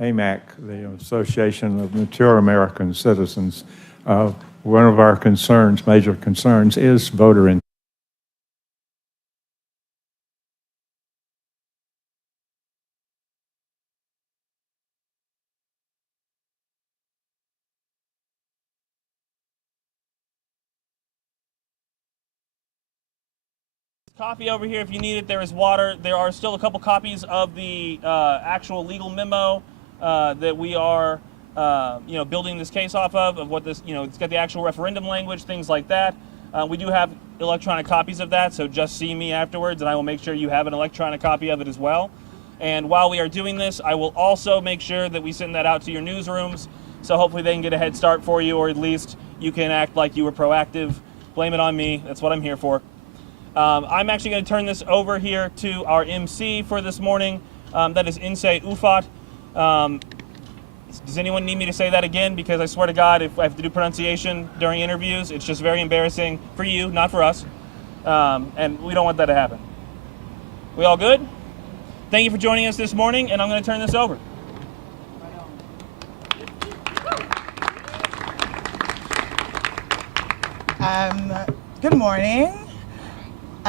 AMAC, the Association of Mature American Citizens. One of our concerns, major concerns, is voter integrity. Coffee over here if you need it. There is water. There are still a couple copies of the actual legal memo that we are building this case off of what this, it's got the actual referendum language, things like that. We do have electronic copies of that, so just see me afterwards and I will make sure you have an electronic copy of it as well. And while we are doing this, I will also make sure that we send that out to your newsrooms, so hopefully they can get a head start for you, or at least you can act like you were proactive. Blame it on me. That's what I'm here for. I'm actually going to turn this over here to our MC for this morning. That is Insay Ufat. Does anyone need me to say that again? Because I swear to God, if I have to do pronunciation during interviews, it's just very embarrassing for you, not for us. And we don't want that to happen. We all good? Thank you for joining us this morning, and I'm going to turn this over. Good morning.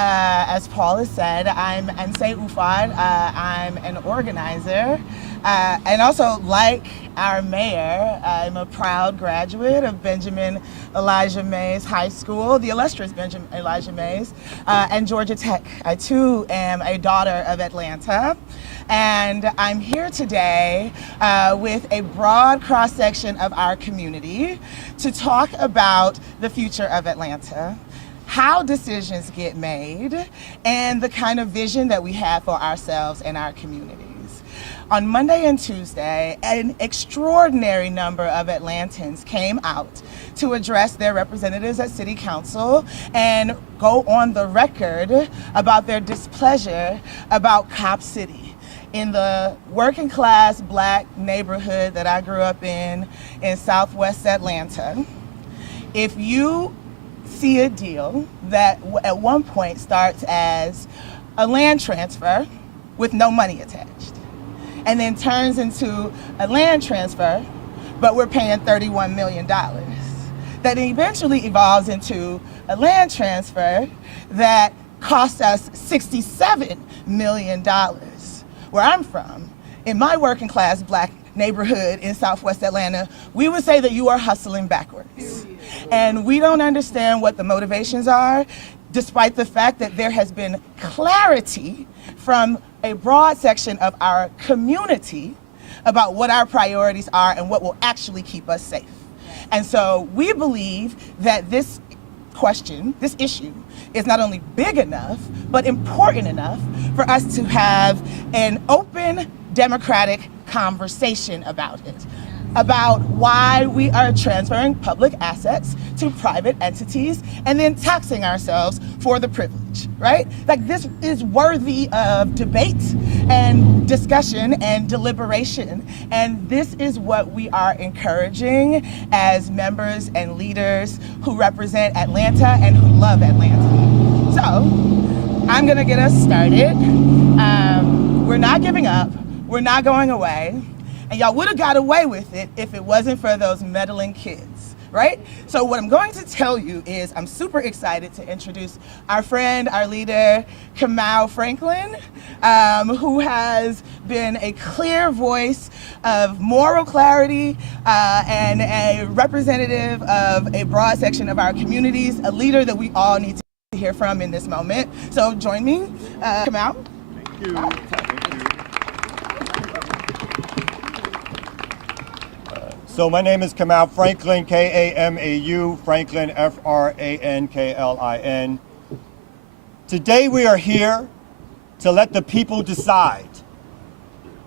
As Paul has said, I'm Insay Ufat. I'm an organizer, and also, like our mayor, I'm a proud graduate of Benjamin Elijah Mays High School, the illustrious Benjamin Elijah Mays, and Georgia Tech. I too am a daughter of Atlanta, and I'm here today with a broad cross-section of our community to talk about the future of Atlanta, how decisions get made, and the kind of vision that we have for ourselves and our communities. On Monday and Tuesday, an extraordinary number of Atlantans came out to address their representatives at City Council and go on the record about their displeasure about Cop City in the working class Black neighborhood that I grew up in Southwest Atlanta. If you see a deal that at one point starts as a land transfer with no money attached, and then turns into a land transfer, but we're paying $31 million. That eventually evolves into a land transfer that cost us $67 million. Where I'm from, in my working class Black neighborhood in Southwest Atlanta, we would say that you are hustling backwards. And we don't understand what the motivations are, despite the fact that there has been clarity from a broad section of our community about what our priorities are and what will actually keep us safe. And so we believe that this question, this issue, is not only big enough, but important enough for us to have an open, democratic conversation about it, about why we are transferring public assets to private entities and then taxing ourselves for the privilege, right? Like, this is worthy of debate and discussion and deliberation. And this is what we are encouraging as members and leaders who represent Atlanta and who love Atlanta. So I'm gonna get us started. We're not giving up. We're not going away. And y'all would have got away with it if it wasn't for those meddling kids, right? So what I'm going to tell you is I'm super excited to introduce our friend, our leader, Kamau Franklin, who has been a clear voice of moral clarity and a representative of a broad section of our communities, a leader that we all need to hear from in this moment. So join me, Kamau. Thank you. So my name is Kamau Franklin, K-A-M-A-U, Franklin, F-R-A-N-K-L-I-N. Today we are here to let the people decide.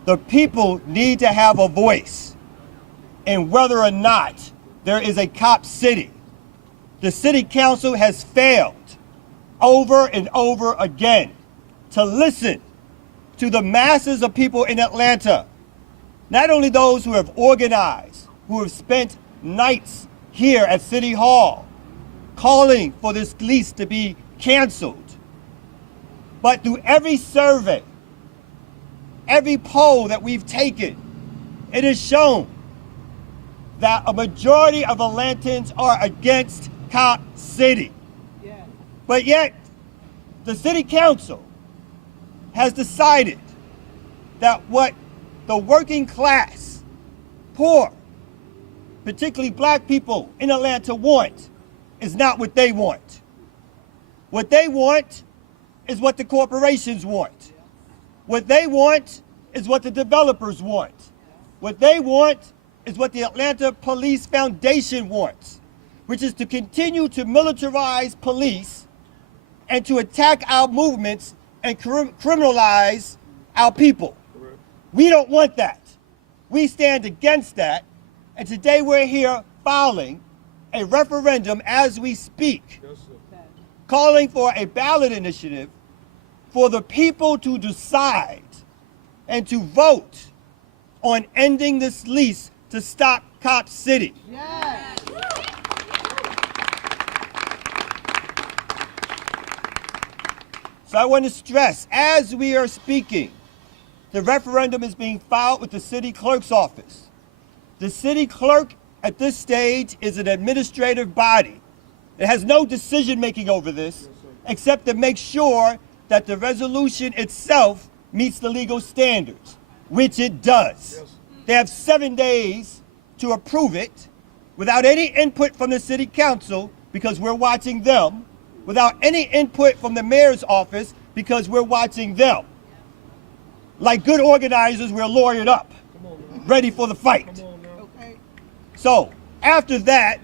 The people need to have a voice in whether or not there is a Cop City. The City Council has failed over and over again to listen to the masses of people in Atlanta, not only those who have organized, who have spent nights here at City Hall calling for this lease to be canceled. But through every survey, every poll that we've taken, it is shown that a majority of Atlantans are against Cop City. But yet, the city council has decided that what the working class, poor, particularly black people in Atlanta want is not what they want. What they want is what the corporations want. What they want is what the developers want. What they want is what the Atlanta Police Foundation wants, which is to continue to militarize police and to attack our movements and criminalize our people. We don't want that. We stand against that. And today we're here filing a referendum as we speak, calling for a ballot initiative for the people to decide and to vote on ending this lease to stop Cop City. Yes. So I want to stress, as we are speaking, the referendum is being filed with the city clerk's office. The city clerk at this stage is an administrative body. It has no decision making over this, except to make sure that the resolution itself meets the legal standards, which it does. They have 7 days to approve it without any input from the city council, because we're watching them, without any input from the mayor's office, because we're watching them. Like good organizers, we're lawyered up, ready for the fight. So after that,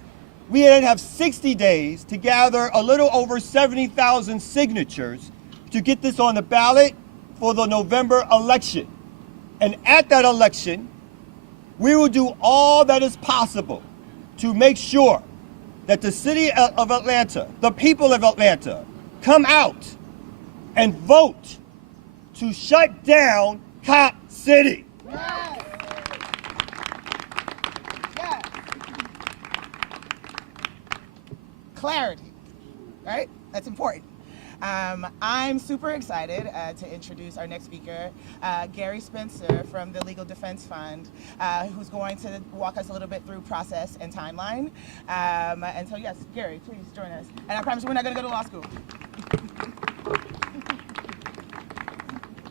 we then have 60 days to gather a little over 70,000 signatures to get this on the ballot for the November election. And at that election, we will do all that is possible to make sure that the city of Atlanta, the people of Atlanta, come out and vote to shut down Cop City. Yes. Yes. Clarity, right? That's important. I'm super excited to introduce our next speaker, Gary Spencer from the Legal Defense Fund, who's going to walk us a little bit through process and timeline. And so yes, Gary, please join us. And I promise we're not going to go to law school.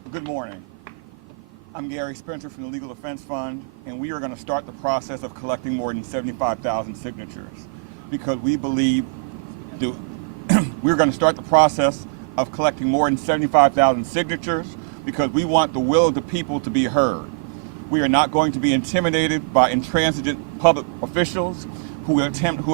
Good morning. I'm Gary Spencer from the Legal Defense Fund, and we are going to start the process of collecting more than 75,000 signatures because we believe we're going to start the process of collecting more than 75,000 signatures because we want the will of the people to be heard. We are not going to be intimidated by intransigent public officials who have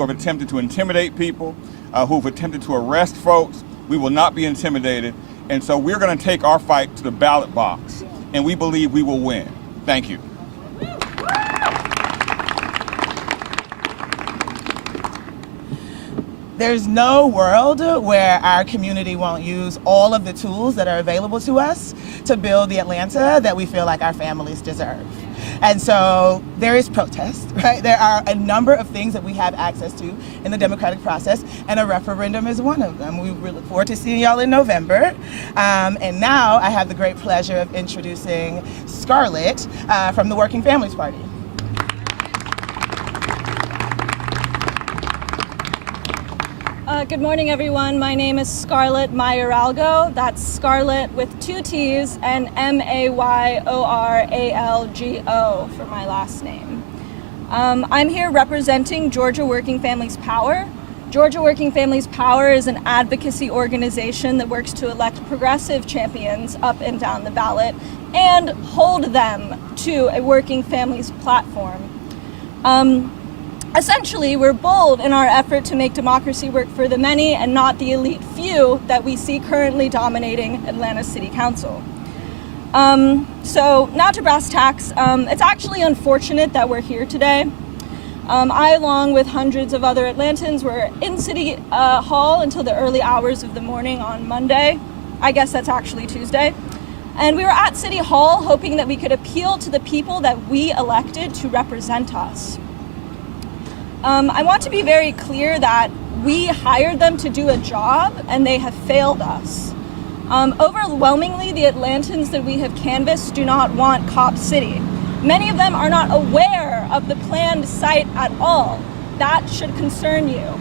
attempted to intimidate people, who have attempted to arrest folks. We will not be intimidated. And so we're going to take our fight to the ballot box, and we believe we will win. Thank you. There's no world where our community won't use all of the tools that are available to us to build the Atlanta that we feel like our families deserve. And so there is protest, right? There are a number of things that we have access to in the democratic process, and a referendum is one of them. We look forward to seeing y'all in November. And now I have the great pleasure of introducing Scarlett from the Working Families Party. Good morning, everyone. My name is Scarlett Mayoralgo. That's Scarlett with 2 T's and Mayoralgo for my last name. I'm here representing Georgia Working Families Power. Georgia Working Families Power is an advocacy organization that works to elect progressive champions up and down the ballot and hold them to a working families platform. Essentially, we're bold in our effort to make democracy work for the many and not the elite few that we see currently dominating Atlanta City Council. So now to brass tacks. It's actually unfortunate that we're here today. I, along with hundreds of other Atlantans, were in City Hall until the early hours of the morning on Monday. I guess that's actually Tuesday. And we were at City Hall hoping that we could appeal to the people that we elected to represent us. I want to be very clear that we hired them to do a job and they have failed us. Overwhelmingly, the Atlantans that we have canvassed do not want Cop City. Many of them are not aware of the planned site at all. That should concern you.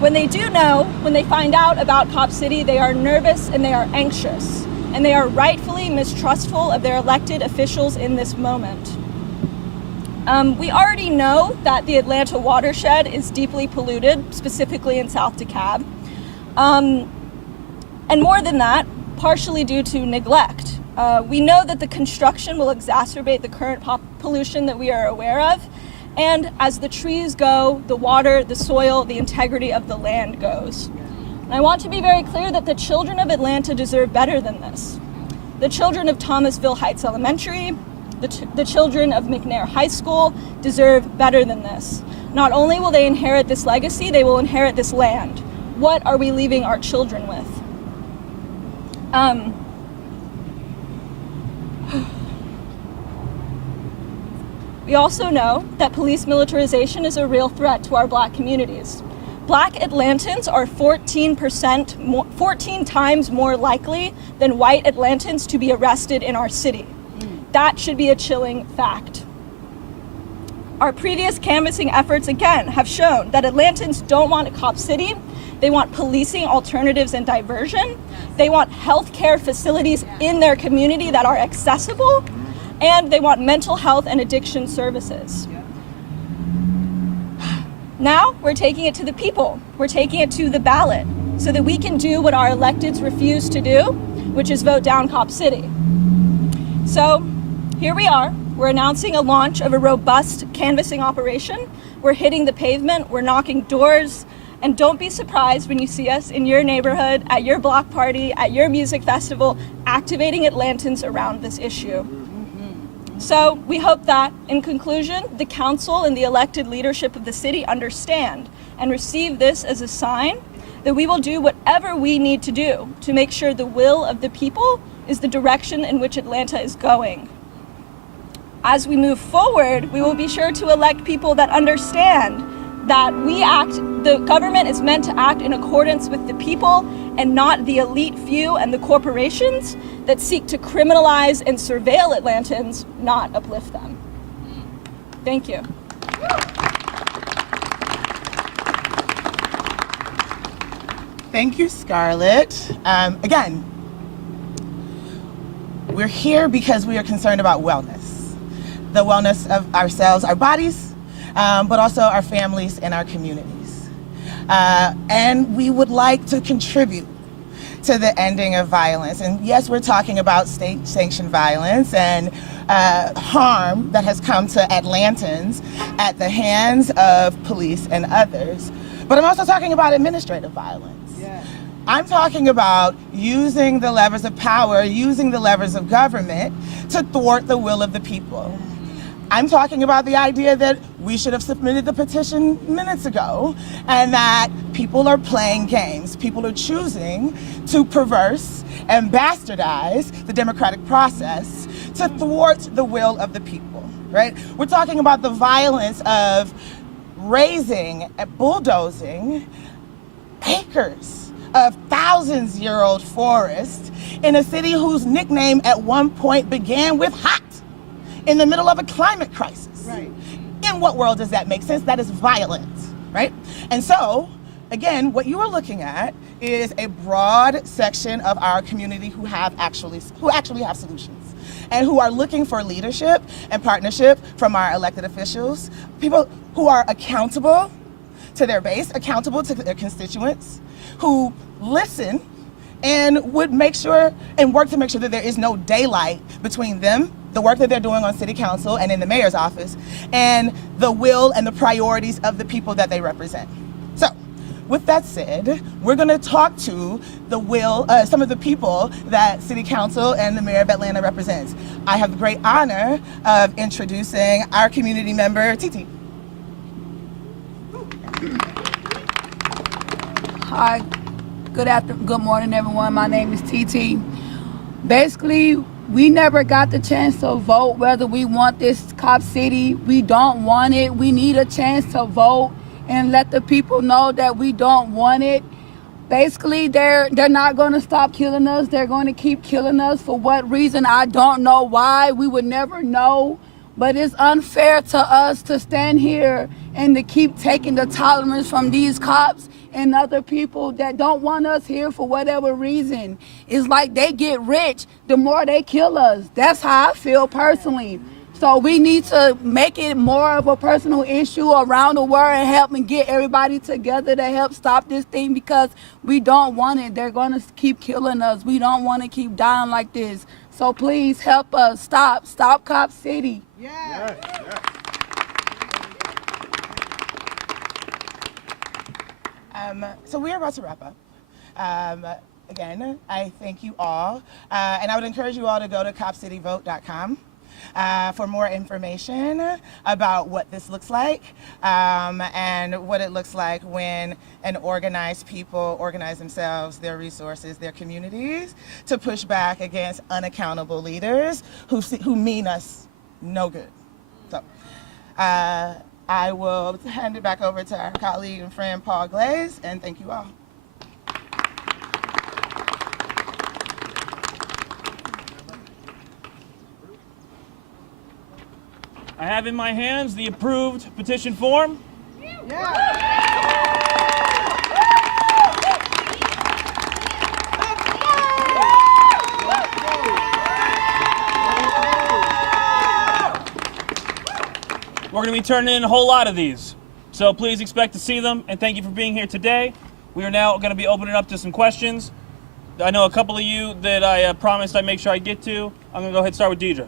When they do know, when they find out about Cop City, they are nervous and they are anxious, and they are rightfully mistrustful of their elected officials in this moment. We already know that the Atlanta watershed is deeply polluted, specifically in South DeKalb. And more than that, partially due to neglect. We know that the construction will exacerbate the current pollution that we are aware of. And as the trees go, the water, the soil, the integrity of the land goes. And I want to be very clear that the children of Atlanta deserve better than this. The children of Thomasville Heights Elementary, the children of McNair High School deserve better than this. Not only will they inherit this legacy, they will inherit this land. What are we leaving our children with? We also know that police militarization is a real threat to our Black communities. Black Atlantans are 14 times more likely than white Atlantans to be arrested in our city. That should be a chilling fact. Our previous canvassing efforts, again, have shown that Atlantans don't want a cop city. They want policing alternatives and diversion. They want healthcare facilities in their community that are accessible. And they want mental health and addiction services. Now we're taking it to the people. We're taking it to the ballot so that we can do what our electeds refuse to do, which is vote down Cop City. So here we are. We're announcing a launch of a robust canvassing operation. We're hitting the pavement, we're knocking doors, and don't be surprised when you see us in your neighborhood, at your block party, at your music festival, activating Atlantans around this issue. So we hope that, in conclusion, the council and the elected leadership of the city understand and receive this as a sign that we will do whatever we need to do to make sure the will of the people is the direction in which Atlanta is going. As we move forward, we will be sure to elect people that understand that the government is meant to act in accordance with the people and not the elite few and the corporations that seek to criminalize and surveil Atlantans, not uplift them. Thank you. Thank you, Scarlett. Again, we're here because we are concerned about wellness. The wellness of ourselves, our bodies, but also our families and our communities. And we would like to contribute to the ending of violence. And yes, we're talking about state-sanctioned violence and harm that has come to Atlantans at the hands of police and others. But I'm also talking about administrative violence. Yeah. I'm talking about using the levers of power, using the levers of government to thwart the will of the people. I'm talking about the idea that we should have submitted the petition minutes ago and that people are playing games. People are choosing to perverse and bastardize the democratic process to thwart the will of the people, right? We're talking about the violence of raising and bulldozing acres of thousands-year-old forest in a city whose nickname at one point began with hot. In the middle of a climate crisis. Right. In what world does that make sense? That is violence, right? And so, again, what you are looking at is a broad section of our community who actually have solutions and who are looking for leadership and partnership from our elected officials, people who are accountable to their base, accountable to their constituents, who listen and would make sure and work to make sure that there is no daylight between them, the work that they're doing on city council and in the mayor's office, and the will and the priorities of the people that they represent. So, with that said, we're gonna talk to the some of the people that city council and the mayor of Atlanta represents. I have the great honor of introducing our community member, Titi. Hi, good morning, everyone. My name is TT. Basically, we never got the chance to vote whether we want this cop city. We don't want it. We need a chance to vote and let the people know that we don't want it. Basically, they're not going to stop killing us. They're going to keep killing us. For what reason, I don't know why. We would never know. But it's unfair to us to stand here and to keep taking the tolerance from these cops and other people that don't want us here for whatever reason. It's like they get rich the more they kill us. That's how I feel personally. So we need to make it more of a personal issue around the world and help and get everybody together to help stop this thing, because we don't want it. They're going to keep killing us. We don't want to keep dying like this. So please help us. Stop Cop City. Yeah. So we're about to wrap up. Again, I thank you all. And I would encourage you all to go to copcityvote.com. For more information about what this looks like and what it looks like when an organized people organize themselves, their resources, their communities to push back against unaccountable leaders who mean us no good. So I will hand it back over to our colleague and friend Paul Glaze, and thank you all. I have in my hands the approved petition form. We're going to be turning in a whole lot of these, so please expect to see them, and thank you for being here today. We are now going to be opening up to some questions. I know a couple of you that I promised I'd make sure I get to. I'm going to go ahead and start with Deidre.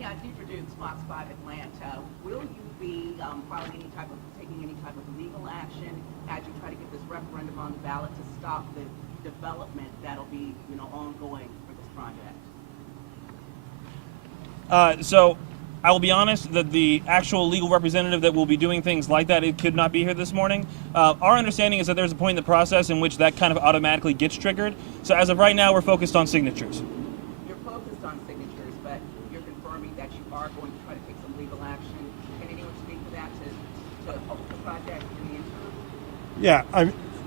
Yeah, Deidre Dukes, Fox 5 Atlanta. Will you be taking any type of legal action as you try to get this referendum on the ballot to stop the development that'll be, ongoing for this project? So I will be honest that the actual legal representative that will be doing things like that, it could not be here this morning. Our understanding is that there's a point in the process in which that kind of automatically gets triggered. So as of right now, we're focused on signatures. You're focused on signatures, but you're confirming that you are going to try to take some legal action. Can anyone speak to that to help the project in the interim? Yeah,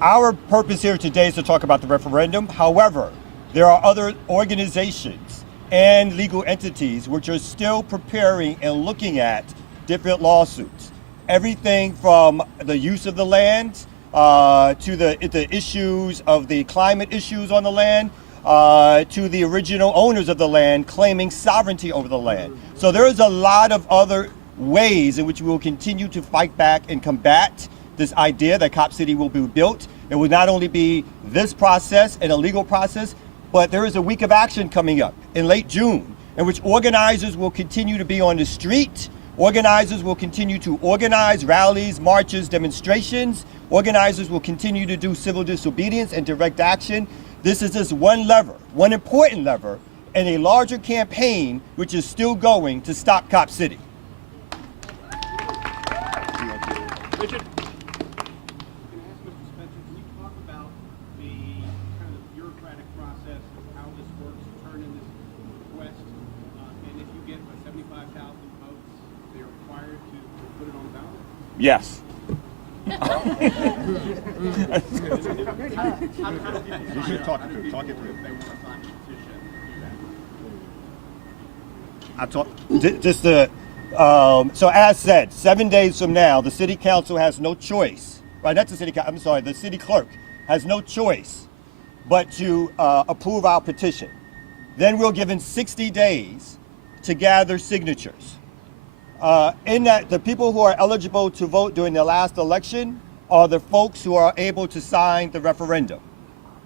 our purpose here today is to talk about the referendum. However, there are other organizations and legal entities which are still preparing and looking at different lawsuits. Everything from the use of the land to the issues of the climate issues on the land to the original owners of the land claiming sovereignty over the land. So there is a lot of other ways in which we will continue to fight back and combat this idea that Cop City will be built. It will not only be this process and a legal process, but there is a week of action coming up in late June in which organizers will continue to be on the street. Organizers will continue to organize rallies, marches, demonstrations. Organizers will continue to do civil disobedience and direct action. This is just one lever, one important lever in a larger campaign which is still going to stop Cop City. Richard? Yes. You should talk it through. So as said, 7 days from now, the city council has no choice, right? Not the city council, I'm sorry, the city clerk has no choice but to approve our petition. Then we're given 60 days to gather signatures. In that, the people who are eligible to vote during the last election are the folks who are able to sign the referendum,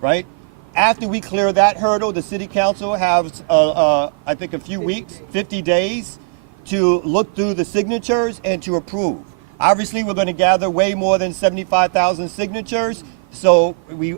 right? After we clear that hurdle, the city council has, I think, a few weeks, 50 days, to look through the signatures and to approve. Obviously, we're going to gather way more than 75,000 signatures. So we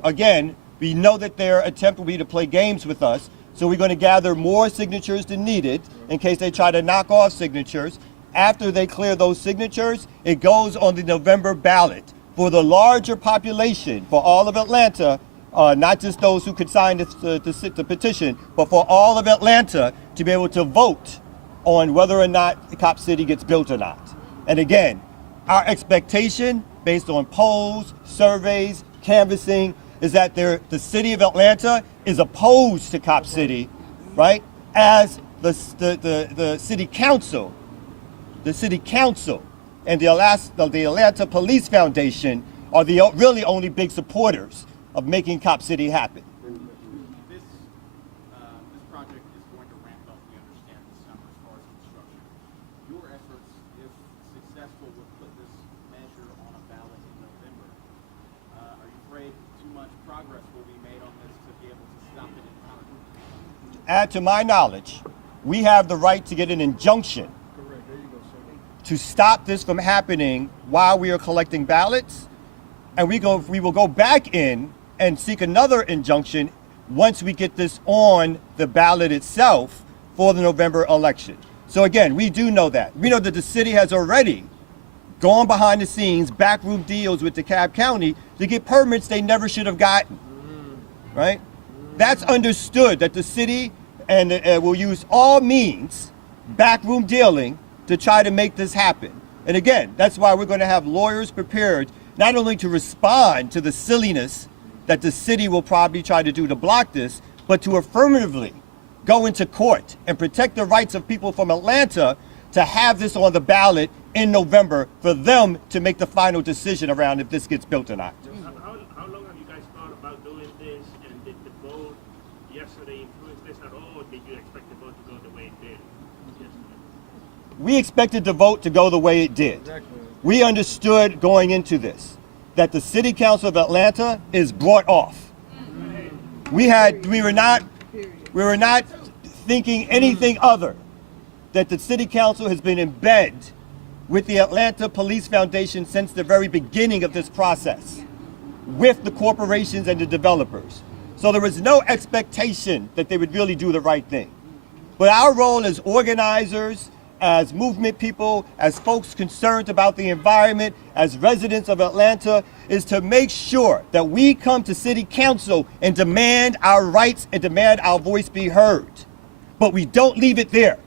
know that their attempt will be to play games with us. So we're going to gather more signatures than needed in case they try to knock off signatures. After they clear those signatures, it goes on the November ballot for the larger population, for all of Atlanta, not just those who could sign the petition, but for all of Atlanta to be able to vote on whether or not Cop City gets built or not. And again, our expectation, based on polls, surveys, canvassing, is that the city of Atlanta is opposed to Cop City, right? As the city council, and the Atlanta Police Foundation are the really only big supporters of making Cop City happen. This project is going to ramp up, we understand, this summer as far as construction. Your efforts, if successful, would put this measure on a ballot in November. Are you afraid too much progress will be made on this to be able to stop it in time? Add to my knowledge, we have the right to get an injunction to stop this from happening while we are collecting ballots, and we will go back in and seek another injunction once we get this on the ballot itself for the November election. So again, we do know that. We know that the city has already gone behind the scenes, backroom deals with DeKalb County to get permits they never should have gotten, right? That's understood, that the city will use all means, backroom dealing, to try to make this happen. And again, that's why we're going to have lawyers prepared not only to respond to the silliness that the city will probably try to do to block this, but to affirmatively go into court and protect the rights of people from Atlanta to have this on the ballot in November for them to make the final decision around if this gets built or not. How long have you guys thought about doing this, and did the vote yesterday influence this at all, or did you expect the vote to go the way it did yesterday? We expected the vote to go the way it did. We understood going into this that the City Council of Atlanta is brought off. We were not thinking anything other that the City Council has been in bed with the Atlanta Police Foundation since the very beginning of this process, with the corporations and the developers. So there was no expectation that they would really do the right thing. But our role as organizers, as movement people, as folks concerned about the environment, as residents of Atlanta, is to make sure that we come to City Council and demand our rights and demand our voice be heard. But we don't leave it there.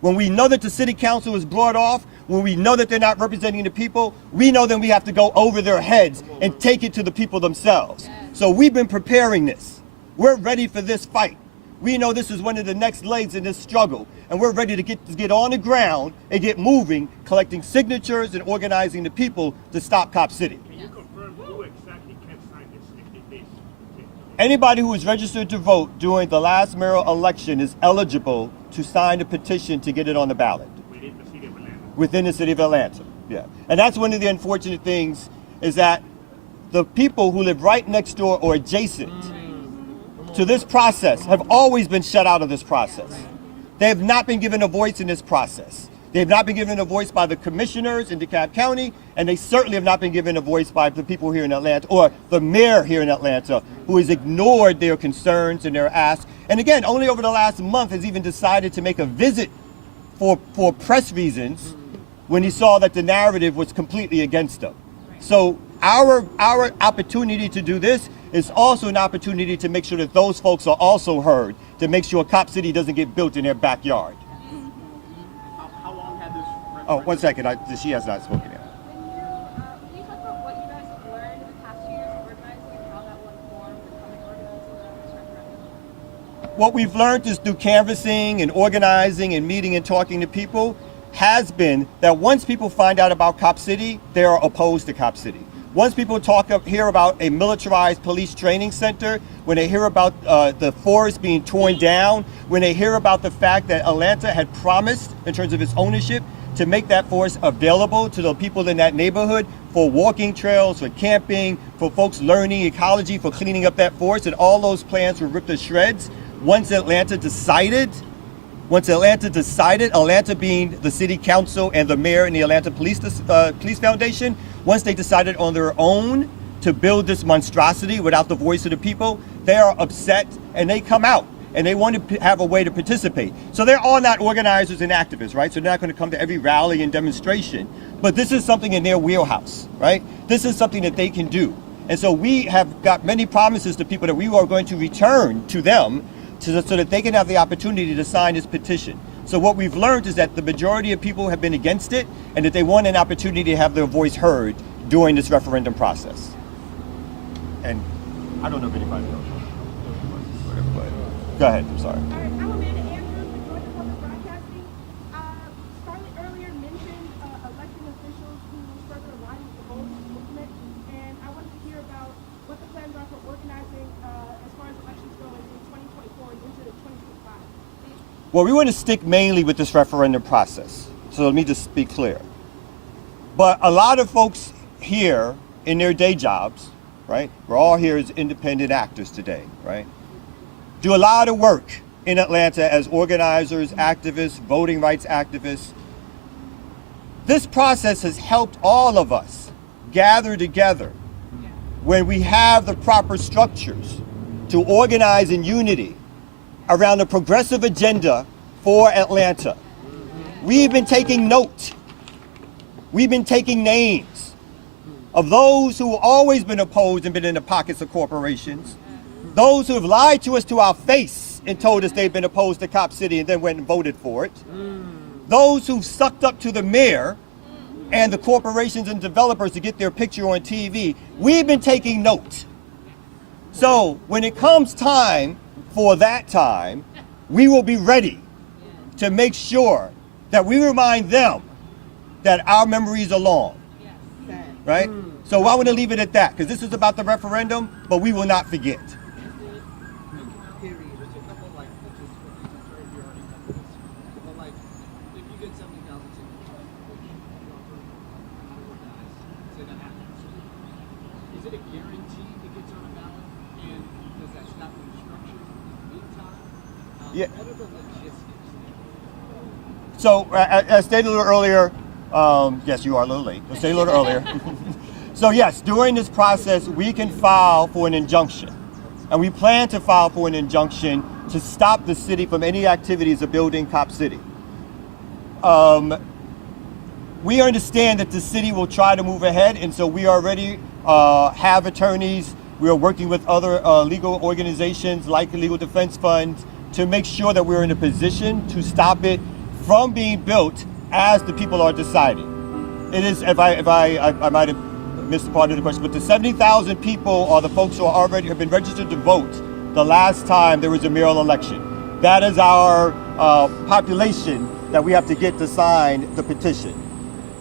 When we know that the City Council is brought off, when we know that they're not representing the people, we know then we have to go over their heads and take it to the people themselves. So we've been preparing this. We're ready for this fight. We know this is one of the next legs in this struggle, and we're ready to get on the ground and get moving, collecting signatures and organizing the people to stop Cop City. Can you confirm who exactly can sign this? Anybody who is registered to vote during the last mayoral election is eligible to sign a petition to get it on the ballot. Within the city of Atlanta? Within the city of Atlanta, yeah. And that's one of the unfortunate things, is that the people who live right next door or adjacent to this process have always been shut out of this process. They have not been given a voice in this process. They have not been given a voice by the commissioners in DeKalb County, and they certainly have not been given a voice by the people here in Atlanta, or the mayor here in Atlanta, who has ignored their concerns and their asks. And again, only over the last month has even decided to make a visit for press reasons when he saw that the narrative was completely against them. So our opportunity to do this is also an opportunity to make sure that those folks are also heard, to make sure Cop City doesn't get built in their backyard. How long had this referendum? Oh, 1 second, she has not spoken yet. Can you talk about what you guys have learned in the past 2 years of organizing and how that will inform the coming organizing around this referendum? What we've learned is through canvassing and organizing and meeting and talking to people has been that once people find out about Cop City, they are opposed to Cop City. Once people hear about a militarized police training center, when they hear about the forest being torn down, when they hear about the fact that Atlanta had promised, in terms of its ownership, to make that forest available to the people in that neighborhood for walking trails, for camping, for folks learning ecology, for cleaning up that forest, and all those plans were ripped to shreds. Once Atlanta decided, Atlanta being the city council and the mayor and the Atlanta Police Foundation, once they decided on their own to build this monstrosity without the voice of the people, they are upset and they come out and they want to have a way to participate. So they're all not organizers and activists, right? So they're not going to come to every rally and demonstration, but this is something in their wheelhouse, right? This is something that they can do. And so we have got many promises to people that we are going to return to them so that they can have the opportunity to sign this petition. So what we've learned is that the majority of people have been against it, and that they want an opportunity to have their voice heard during this referendum process. And I don't know if anybody knows. Whatever, go ahead, I'm sorry. All right, I'm Amanda Andrews with Georgia Public Broadcasting. Scarlett earlier mentioned elected officials who further align with the goals of the movement, and I wanted to hear about what the plans are for organizing as far as elections go in 2024 and into 2025. Well, we want to stick mainly with this referendum process. So let me just be clear. But a lot of folks here in their day jobs, right? We're all here as independent actors today, right? Do a lot of work in Atlanta as organizers, activists, voting rights activists. This process has helped all of us gather together when we have the proper structures to organize in unity around a progressive agenda for Atlanta. We've been taking note. We've been taking names of those who have always been opposed and been in the pockets of corporations, those who have lied to us to our face and told us they've been opposed to Cop City and then went and voted for it, those who've sucked up to the mayor and the corporations and developers to get their picture on TV. We've been taking note. So when it comes time for that time, we will be ready to make sure that we remind them that our memories are long, right? So I want to leave it at that, because this is about the referendum, but we will not forget. Yeah. So, as stated a little earlier, yes, you are a little late. But stated a little earlier. So, yes, during this process, we can file for an injunction. And we plan to file for an injunction to stop the city from any activities of building Cop City. We understand that the city will try to move ahead, and so we already have attorneys. We are working with other legal organizations like the Legal Defense Fund to make sure that we're in a position to stop it from being built as the people are deciding. It is, if I might have missed part of the question, but the 70,000 people are the folks who are already have been registered to vote the last time there was a mayoral election. That is our population that we have to get to sign the petition.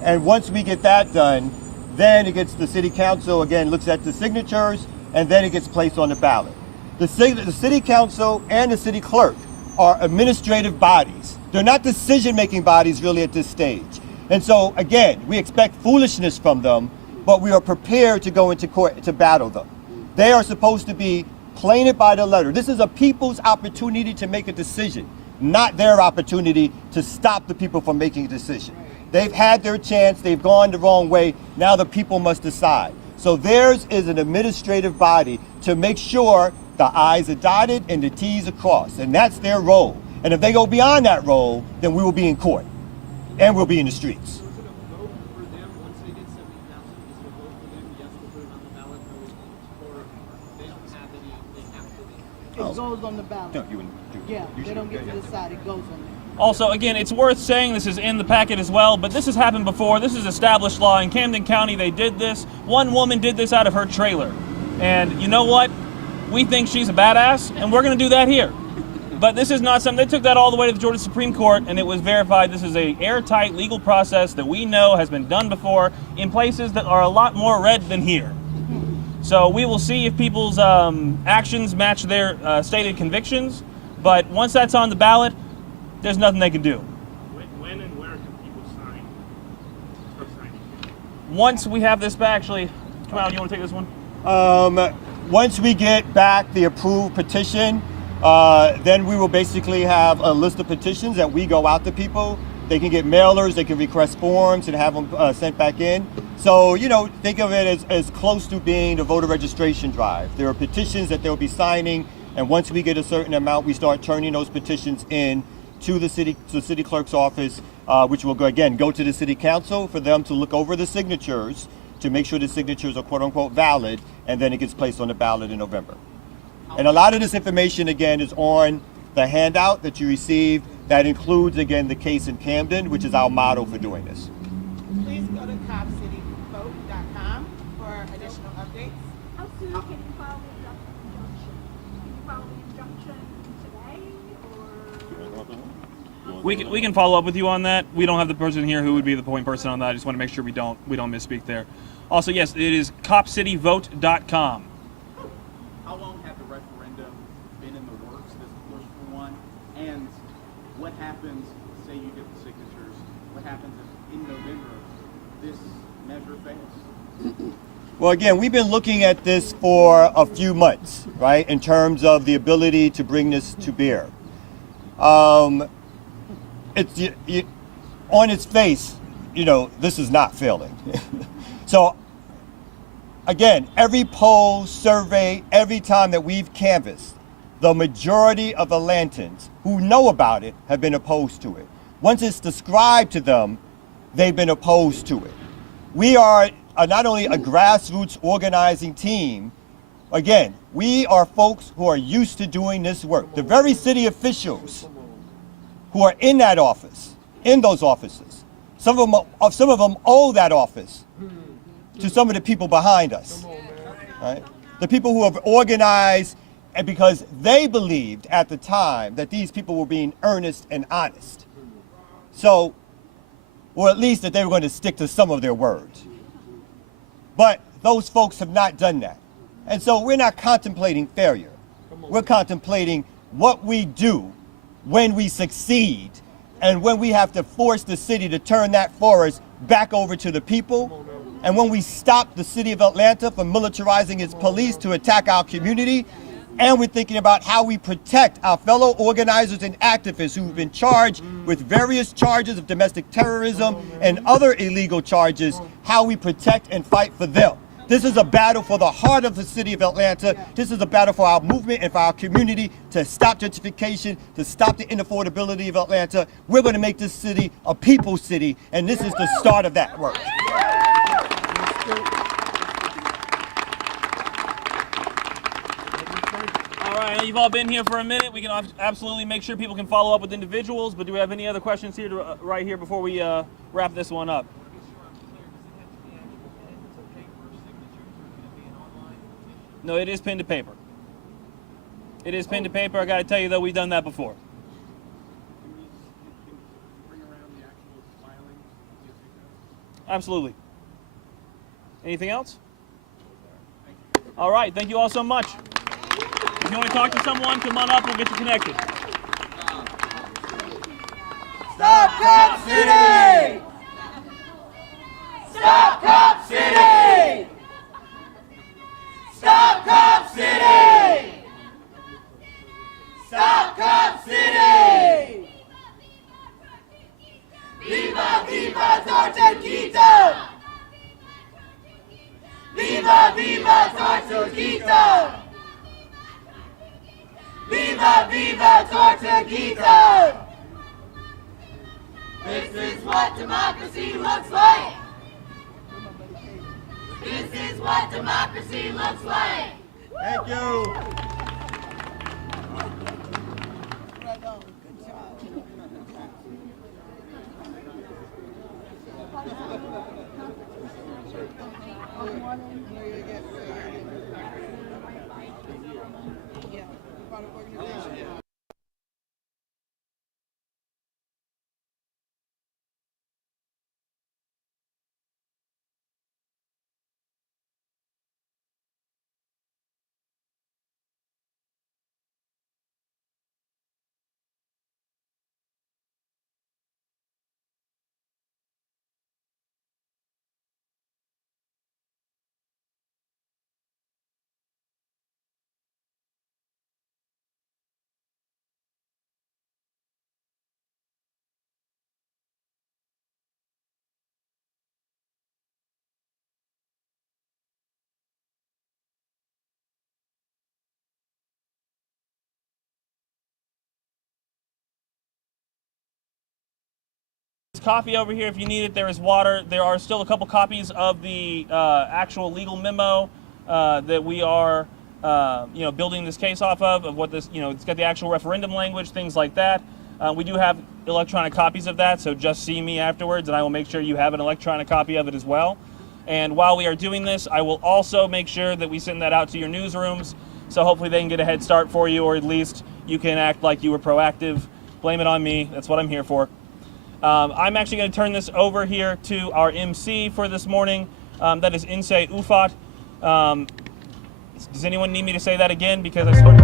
And once we get that done, then it gets the city council, again, looks at the signatures, and then it gets placed on the ballot. The city council and the city clerk are administrative bodies. They're not decision-making bodies really at this stage. And so, again, we expect foolishness from them, but we are prepared to go into court to battle them. They are supposed to be playing it by the letter. This is a people's opportunity to make a decision, not their opportunity to stop the people from making a decision. They've had their chance, they've gone the wrong way, now the people must decide. So theirs is an administrative body to make sure the I's are dotted and the T's are crossed, and that's their role. And if they go beyond that role, then we will be in court, and we'll be in the streets. It goes on the ballot. They don't get to decide, it goes on there. Also, again, it's worth saying, this is in the packet as well, but this has happened before. This is established law. In Camden County, they did this. One woman did this out of her trailer. And you know what? We think she's a badass, and we're going to do that here. But this is not something, they took that all the way to the Georgia Supreme Court, and it was verified. This is a airtight legal process that we know has been done before in places that are a lot more red than here. So we will see if people's actions match their stated convictions. But once that's on the ballot, there's nothing they can do. When and where can people sign? Once we have this back, actually, come out, you want to take this one? Once we get back the approved petition, then we will basically have a list of petitions that we go out to people. They can get mailers, they can request forms and have them sent back in. So, you know, think of it as close to being the voter registration drive. There are petitions that they'll be signing, and once we get a certain amount, we start turning those petitions in to the city clerk's office, which will go to the city council for them to look over the signatures to make sure the signatures are quote unquote valid, and then it gets placed on the ballot in November. And a lot of this information, again, is on the handout that you received. That includes, again, the case in Camden, which is our model for doing this. Please go to copcityvote.com for additional updates. How soon can you file the injunction? We can follow up with you on that. We don't have the person here who would be the point person on that. I just want to make sure we don't misspeak there. Also, yes, it is copcityvote.com. How long have the referendum been in the works, this push for one? And what happens, say you get the signatures, what happens if in November this measure fails? Well, again, we've been looking at this for a few months, right, in terms of the ability to bring this to bear. On its face, this is not failing. So, again, every poll, survey, every time that we've canvassed, the majority of Atlantans who know about it have been opposed to it. Once it's described to them, they've been opposed to it. We are not only a grassroots organizing team, again, we are folks who are used to doing this work. The very city officials who are in that office, in those offices, some of them owe that office to some of the people behind us, right? The people who have organized, and because they believed at the time that these people were being earnest and honest. So, or at least that they were going to stick to some of their words. But those folks have not done that. And so we're not contemplating failure. We're contemplating what we do when we succeed and when we have to force the city to turn that forest back over to the people. And when we stop the city of Atlanta from militarizing its police to attack our community. And we're thinking about how we protect our fellow organizers and activists who've been charged with various charges of domestic terrorism and other illegal charges, how we protect and fight for them. This is a battle for the heart of the city of Atlanta. This is a battle for our movement and for our community to stop gentrification, to stop the inaffordability of Atlanta. We're going to make this city a people's city, and this is the start of that work. All right, I know you've all been here for a minute. We can absolutely make sure people can follow up with individuals, but do we have any other questions here right here before we wrap this one up? No, it is pen to paper. It is pen to paper. I got to tell you, though, we've done that before. Bring around the actual filing? Absolutely. Anything else? All right, thank you all so much. If you want to talk to someone, come on up, we'll get you connected. Stop Cop City! Stop Cop City! Stop Cop City! Stop Cop City! Viva, viva Tortuguita! Viva, viva Tortuguita! Viva, viva Tortuguita! This is what democracy looks like! This is what democracy looks like! Thank you. Coffee over here if you need it. There is water. There are still a couple copies of the actual legal memo that we are building this case off of what this, it's got the actual referendum language, things like that. We do have electronic copies of that, so just see me afterwards and I will make sure you have an electronic copy of it as well. And while we are doing this, I will also make sure that we send that out to your newsrooms, so hopefully they can get a head start for you, or at least you can act like you were proactive blame it on me. That's what I'm here for. I'm actually going to turn this over here to our MC for this morning. That is Insei Ufat. Does anyone need me to say that again? Because I sort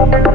Thank you.